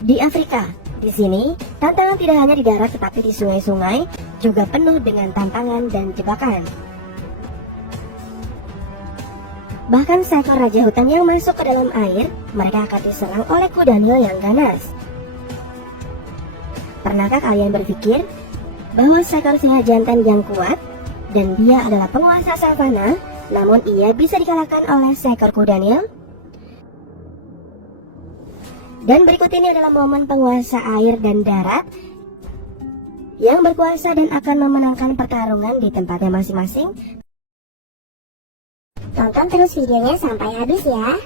Di Afrika, di sini, tantangan tidak hanya di darat tetapi di sungai-sungai juga penuh dengan tantangan dan jebakan. Bahkan seekor raja hutan yang masuk ke dalam air, mereka akan diserang oleh kuda Nil yang ganas. Pernahkah kalian berpikir bahwa seekor singa jantan yang kuat dan dia adalah penguasa savana, namun ia bisa dikalahkan oleh seekor kuda Nil? Dan berikut ini adalah momen penguasa air dan darat yang berkuasa dan akan memenangkan pertarungan di tempatnya masing-masing. Tonton terus videonya sampai habis ya.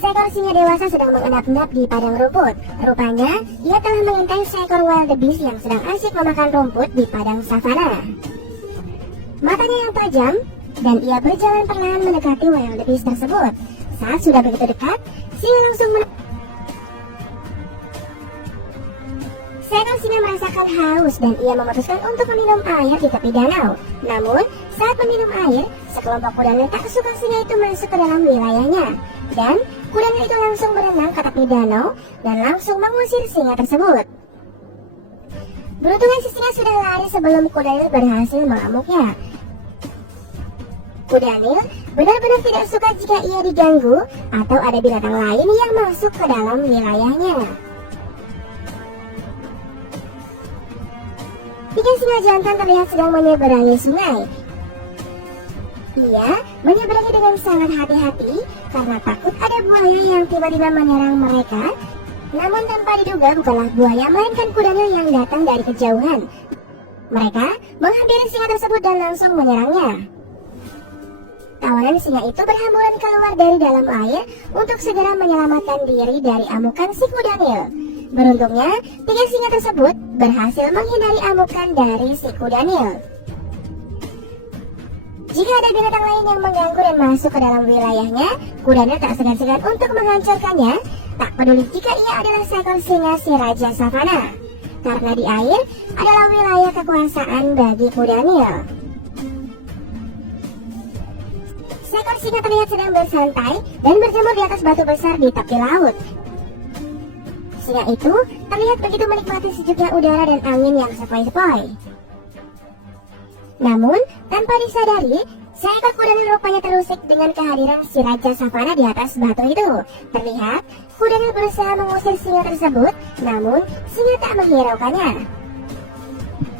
Seekor singa dewasa sedang mengendap-endap di padang rumput. Rupanya, ia telah mengintai seekor wildebeest yang sedang asyik memakan rumput di padang savana. Matanya yang tajam, dan ia berjalan perlahan mendekati wildebeest tersebut. Saat sudah begitu dekat, singa langsung Seekor singa merasakan haus dan ia memutuskan untuk meminum air di tepi danau. Namun, saat meminum air, sekelompok kuda Nil tak suka singa itu masuk ke dalam wilayahnya. Dan kuda Nil itu langsung berenang ke tepi danau dan langsung mengusir singa tersebut. Beruntungnya si singa sudah lari sebelum kuda Nil berhasil mengamuknya. Kuda Nil benar-benar tidak suka jika ia diganggu atau ada binatang lain yang masuk ke dalam wilayahnya. Tiga singa jantan terlihat sedang menyeberangi sungai. Ia menyeberangi dengan sangat hati-hati karena takut ada buaya yang tiba-tiba menyerang mereka. Namun tanpa diduga bukanlah buaya melainkan kuda Nil yang datang dari kejauhan. Mereka menghampiri singa tersebut dan langsung menyerangnya. Kawanan singa itu berhamburan keluar dari dalam air untuk segera menyelamatkan diri dari amukan si kuda Nil. Beruntungnya, tiga singa tersebut berhasil menghindari amukan dari si kuda Nil. Jika ada binatang lain yang mengganggu dan masuk ke dalam wilayahnya, kuda Nil tak segan-segan untuk menghancurkannya, tak peduli jika ia adalah seekor singa si raja savana. Karena di air adalah wilayah kekuasaan bagi kuda Nil. Seekor singa terlihat sedang bersantai dan berjemur di atas batu besar di tepi laut. Singa itu terlihat begitu menikmati sejuknya udara dan angin yang sepoi-sepoi. Namun, tanpa disadari, seekor kuda Nil rupanya terusik dengan kehadiran si raja savana di atas batu itu. Terlihat, kuda Nil berusaha mengusir singa tersebut, namun singa tak menghiraukannya.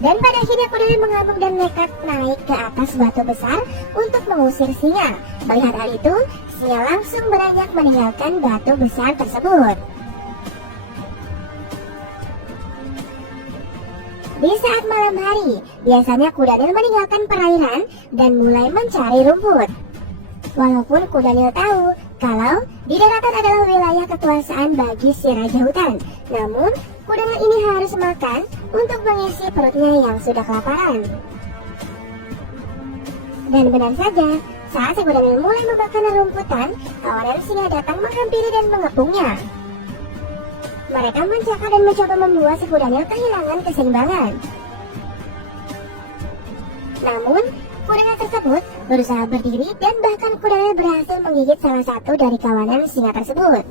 Dan pada akhirnya kuda Nil mengamuk dan nekat naik ke atas batu besar untuk mengusir singa. Melihat hal itu, singa langsung beranjak meninggalkan batu besar tersebut. Di saat malam hari, biasanya kuda Nil meninggalkan perairan dan mulai mencari rumput. Walaupun kuda Nil tahu kalau di daratan adalah wilayah kekuasaan bagi si raja hutan, namun kuda Nil ini harus makan untuk mengisi perutnya yang sudah kelaparan. Dan benar saja, saat si kuda Nil mulai membakar rumputan, kawanan singa datang menghampiri dan mengepungnya. Mereka mencakar dan mencoba membuat si kuda Nil kehilangan keseimbangan. Namun, kuda Nil tersebut berusaha berdiri dan bahkan kuda Nil berhasil menggigit salah satu dari kawanan singa tersebut.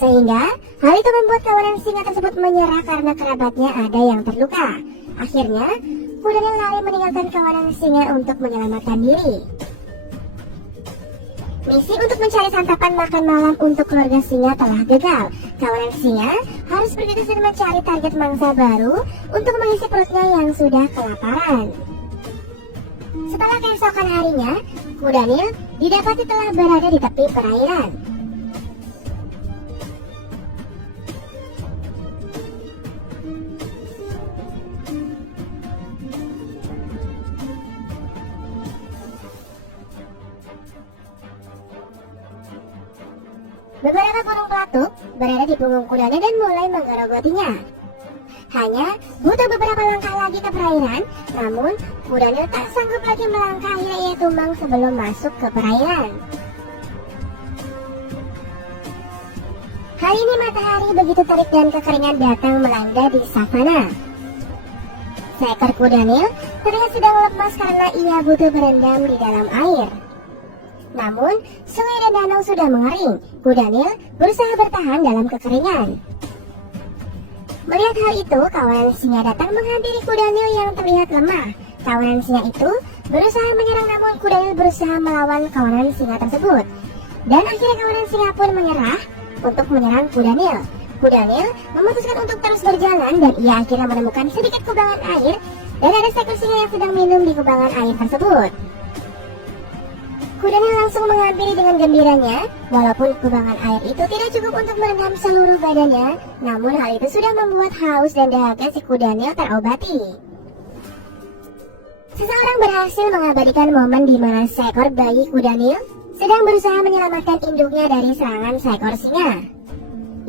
Sehingga, hal itu membuat kawanan singa tersebut menyerah karena kerabatnya ada yang terluka. Akhirnya, kuda Nil lari meninggalkan kawanan singa untuk menyelamatkan diri. Misi untuk mencari santapan makan malam untuk keluarga singa telah gagal. Kawanan singa harus bergegas dan mencari target mangsa baru untuk mengisi perutnya yang sudah kelaparan. Setelah keesokan harinya, kuda Nil didapati telah berada di tepi perairan. Beberapa burung pelatuk berada di punggung kudanya dan mulai menggerogotinya. Hanya butuh beberapa langkah lagi ke perairan, namun kuda Nil tak sanggup lagi melangkah, akhirnya ia tumbang sebelum masuk ke perairan. Kali ini matahari begitu terik dan kekeringan datang melanda di savana. Seekor kuda Nil terlihat sedang lemas karena ia butuh berendam di dalam air. Namun, sungai dan danau sudah mengering. Kuda Nil berusaha bertahan dalam kekeringan. Melihat hal itu, kawanan singa datang menghampiri kuda Nil yang terlihat lemah. Kawanan singa itu berusaha menyerang, namun kuda Nil berusaha melawan kawanan singa tersebut. Dan akhirnya kawanan singa pun menyerah untuk menyerang kuda Nil. Kuda Nil memutuskan untuk terus berjalan dan ia akhirnya menemukan sedikit kubangan air dan ada seekor singa yang sedang minum di kubangan air tersebut. Kuda Nil langsung menghampiri dengan gembiranya. Walaupun kubangan air itu tidak cukup untuk merendam seluruh badannya, namun hal itu sudah membuat haus dan dahaga si kuda Nil terobati. Seseorang berhasil mengabadikan momen di mana seekor bayi kuda Nil sedang berusaha menyelamatkan induknya dari serangan seekor singa.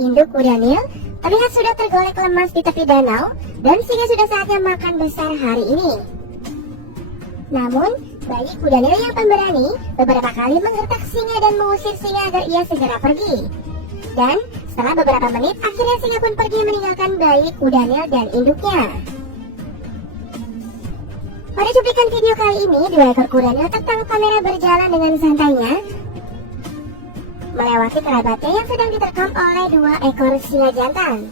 Induk kuda Nil terlihat sudah tergolek lemas di tepi danau dan singa sudah saatnya makan besar hari ini. Namun, bayi kuda Nil yang pemberani beberapa kali menggertak singa dan mengusir singa agar ia segera pergi. Dan setelah beberapa menit, akhirnya singa pun pergi meninggalkan bayi kuda Nil dan induknya. Pada cuplikan video kali ini, dua ekor kuda Nil tertangkap kamera berjalan dengan santainya melewati kerabatnya yang sedang diterkam oleh dua ekor singa jantan.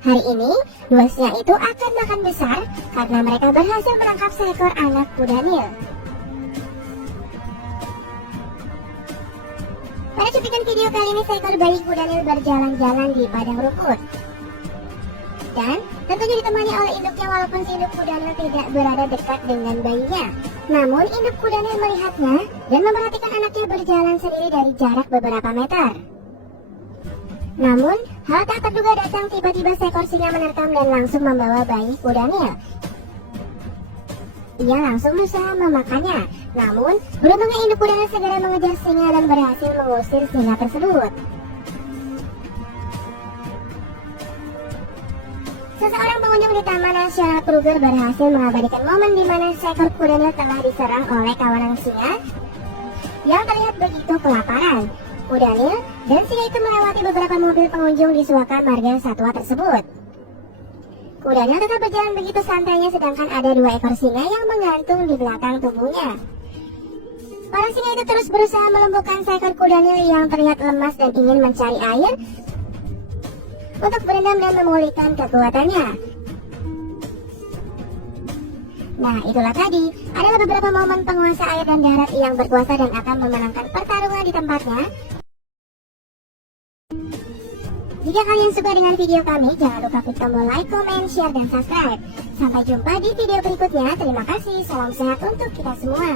Hari ini, dua singa itu akan makan besar karena mereka berhasil menangkap seekor anak kuda Nil. Pada cuplikan video kali ini, seekor bayi kuda Nil berjalan-jalan di padang rumput. Dan tentunya ditemani oleh induknya, walaupun si induk kuda Nil tidak berada dekat dengan bayinya. Namun induk kuda Nil melihatnya dan memperhatikan anaknya berjalan sendiri dari jarak beberapa meter. Namun, hal tak terduga datang, tiba-tiba seekor singa menerkam dan langsung membawa bayi kuda Nil. Ia langsung berusaha memakannya. Namun, beruntungnya induk kuda Nil segera mengejar singa dan berhasil mengusir singa tersebut. Seseorang pengunjung di Taman Nasional Kruger berhasil mengabadikan momen di mana seekor kuda Nil telah diserang oleh kawanan singa yang terlihat begitu kelaparan. Kuda Nil dan singa itu melewati beberapa mobil pengunjung di suaka marga satwa tersebut. Kuda Nil tetap berjalan begitu santainya, sedangkan ada dua ekor singa yang menggantung di belakang tubuhnya. Para singa itu terus berusaha melumpuhkan seekor kuda Nil yang terlihat lemas dan ingin mencari air untuk berendam dan memulihkan kekuatannya. Nah, itulah tadi adalah beberapa momen penguasa air dan darat yang berkuasa dan akan memenangkan pertarungan di tempatnya. Jika kalian suka dengan video kami, jangan lupa klik tombol like, comment, share, dan subscribe. Sampai jumpa di video berikutnya. Terima kasih, salam sehat untuk kita semua.